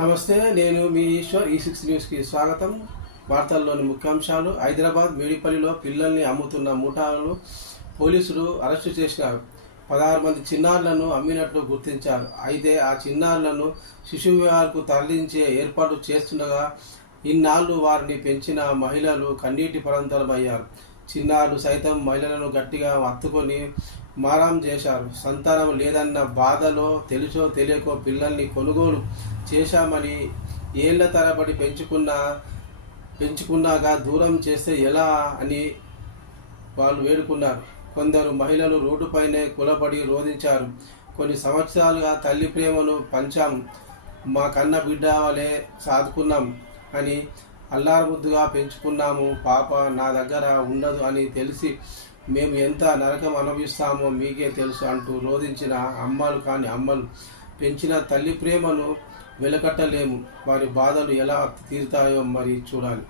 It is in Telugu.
నమస్తే, నేను మీ ఈశ్వర్. ఈ6 న్యూస్కి స్వాగతం. వార్తల్లోని ముఖ్యాంశాలు. హైదరాబాద్ మేడిపల్లిలో పిల్లల్ని అమ్ముతున్న ముఠాలను పోలీసులు అరెస్టు చేసినారు. 16 మంది చిన్నారులను అమ్మినట్లు గుర్తించారు. అయితే ఆ చిన్నారులను శిశు విహార్కు తరలించే ఏర్పాటు చేస్తుండగా ఇన్నాళ్లు వారిని పెంచిన మహిళలు కన్నీటి పరంతలమయ్యారు. చిన్నారులు సైతం మహిళలను గట్టిగా హత్తుకొని మారం చేశారు. సంతానం లేదన్న బాధలో తెలుసో తెలియకో పిల్లల్ని కొనుగోలు చేశామని ఏళ్ల తరబడి పెంచుకున్నాక దూరం చేస్తే ఎలా అని వాళ్ళు వేడుకున్నారు. కొందరు మహిళలు రోడ్డుపైనే కులబడి రోధించారు. కొన్ని సంవత్సరాలుగా తల్లి ప్రేమను పంచాం, మా కన్న బిడ్డ వలె సాదుకున్నాం అని అల్లారుముద్దుగా పెంచుకున్నాము. పాప నా దగ్గర ఉండదు అని తెలిసి మేము ఎంత నరకం అనుభవిస్తామో మీకే తెలుసు అంటూ రోధించిన అమ్మలు పెంచిన తల్లి ప్రేమను వెలకట్టలేము. వారి బాధలు ఎలా తీరుతాయో మరి చూడాలి.